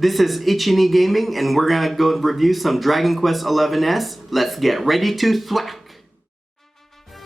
This is Ichi Ni Gaming, and we're gonna go review some Dragonquest XI's. Let's get ready to thwack!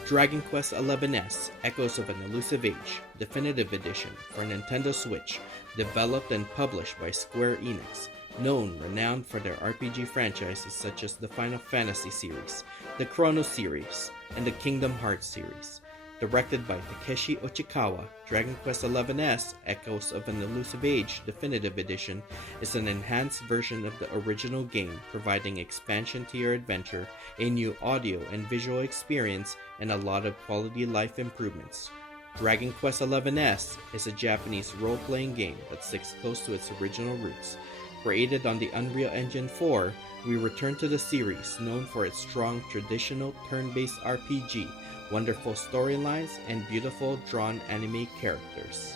Dragonquest XI's Echoes of an Elusive Age Definitive Edition for Nintendo Switch, developed and published by Square Enix, renowned for their RPG franchises such as the Final Fantasy series, the Chrono series, and the Kingdom Hearts series. Directed by Takeshi Uchikawa, Dragonquest XI's Echoes of an Elusive Age Definitive Edition is an enhanced version of the original game, providing expansion to your adventure, a new audio and visual experience, and a lot of quality life improvements. Dragonquest XI's is a Japanese role-playing game that sticks close to its original roots. Created on the Unreal Engine 4, we return to the series known for its strong traditional turn-based RPG, wonderful storylines, and beautiful drawn anime characters.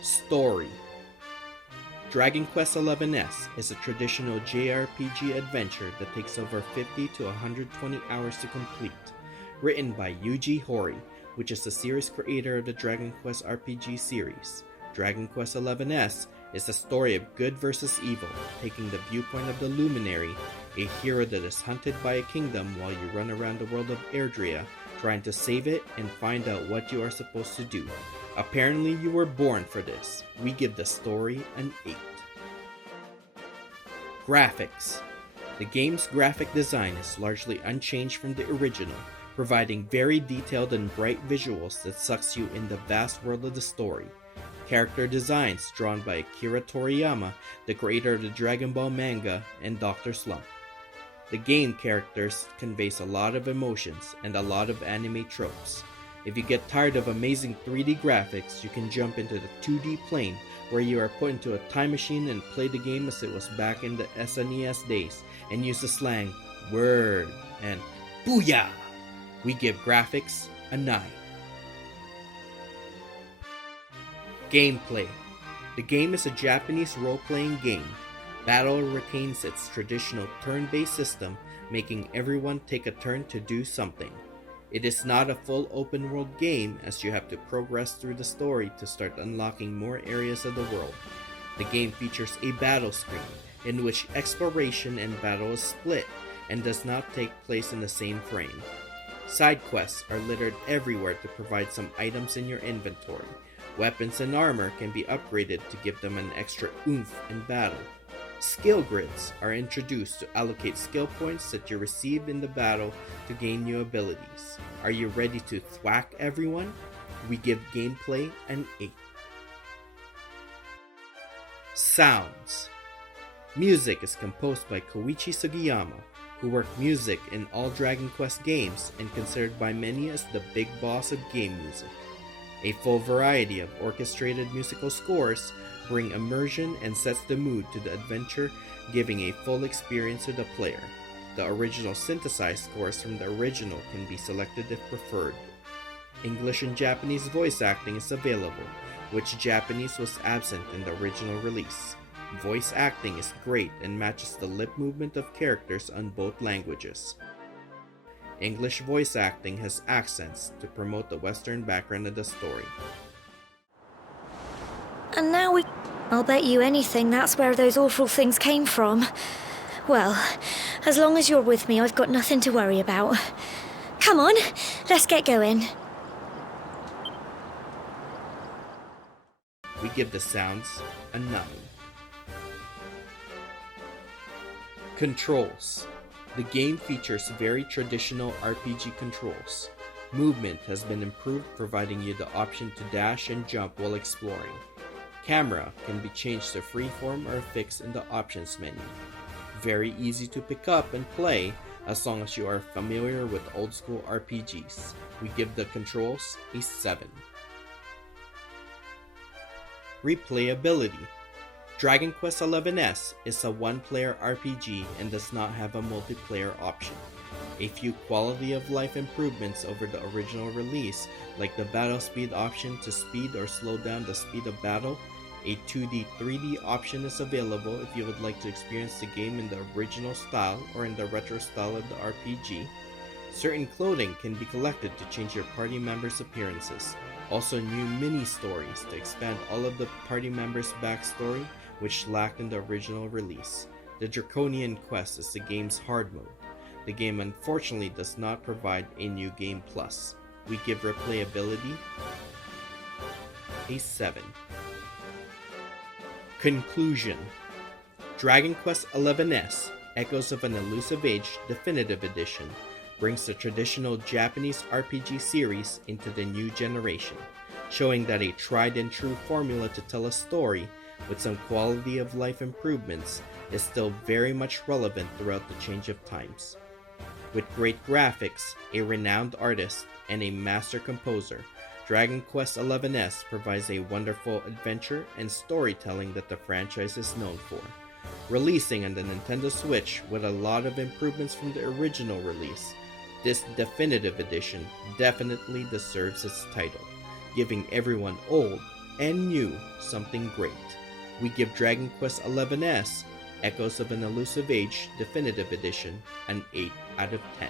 Story. Dragonquest XI's is a traditional JRPG adventure that takes over 50 to 120 hours to complete. Written by Yuji Horii, which is the series creator of the Dragonquest RPG series. Dragonquest XI's is a story of good versus evil, taking the viewpoint of the Luminary, a hero that is hunted by a kingdom while you run around the world of Erdrea, trying to save it and find out what you are supposed to do. Apparently you were born for this. We give the story an 8. Graphics. The game's graphic design is largely unchanged from the original, providing very detailed and bright visuals that sucks you in the vast world of the story. Character designs drawn by Akira Toriyama, the creator of the Dragon Ball manga, and Dr. Slump. The game characters conveys a lot of emotions and a lot of anime tropes. If you get tired of amazing 3D graphics, you can jump into the 2D plane where you are put into a time machine and play the game as it was back in the SNES days and use the slang "word" and "booyah." We give graphics a 9. Gameplay. The game is a Japanese role-playing game. Battle retains its traditional turn-based system, making everyone take a turn to do something. It is not a full open-world game, as you have to progress through the story to start unlocking more areas of the world. The game features a battle screen, in which exploration and battle is split, and does not take place in the same frame. Side quests are littered everywhere to provide some items in your inventory. Weapons and armor can be upgraded to give them an extra oomph in battle. Skill grids are introduced to allocate skill points that you receive in the battle to gain new abilities. Are you ready to thwack everyone? We give gameplay an 8. Sounds. Music is composed by Koichi Sugiyama, who worked music in all Dragon Quest games and considered by many as the big boss of game music. A full variety of orchestrated musical scores bring immersion and sets the mood to the adventure, giving a full experience to the player. The original synthesized scores from the original can be selected if preferred. English and Japanese voice acting is available, which Japanese was absent in the original release. Voice acting is great and matches the lip movement of characters on both languages. English voice acting has accents to promote the Western background of the story. And now I'll bet you anything that's where those awful things came from. Well, as long as you're with me, I've got nothing to worry about. Come on, let's get going. We give the sounds a 9. Controls. The game features very traditional RPG controls. Movement has been improved, providing you the option to dash and jump while exploring. Camera can be changed to freeform or fixed in the options menu. Very easy to pick up and play as long as you are familiar with old school RPGs. We give the controls a 7. Replayability. Dragonquest XI's is a one-player RPG and does not have a multiplayer option. A few quality of life improvements over the original release, like the battle speed option to speed or slow down the speed of battle. A 2D 3D option is available if you would like to experience the game in the original style or in the retro style of the RPG. Certain clothing can be collected to change your party members' appearances. Also new mini-stories to expand all of the party members' backstory which lacked in the original release. The Draconian Quest is the game's hard mode. The game unfortunately does not provide a new game plus. We give replayability a 7. Conclusion. Dragon Quest XI's Echoes of an Elusive Age Definitive Edition brings the traditional Japanese RPG series into the new generation, showing that a tried and true formula to tell a story with some quality of life improvements is still very much relevant throughout the change of times. With great graphics, a renowned artist, and a master composer, Dragon Quest XI's provides a wonderful adventure and storytelling that the franchise is known for. Releasing on the Nintendo Switch with a lot of improvements from the original release, this definitive edition definitely deserves its title, giving everyone old and new something great. We give Dragon Quest XI's Echoes of an Elusive Age Definitive Edition an 8 out of 10.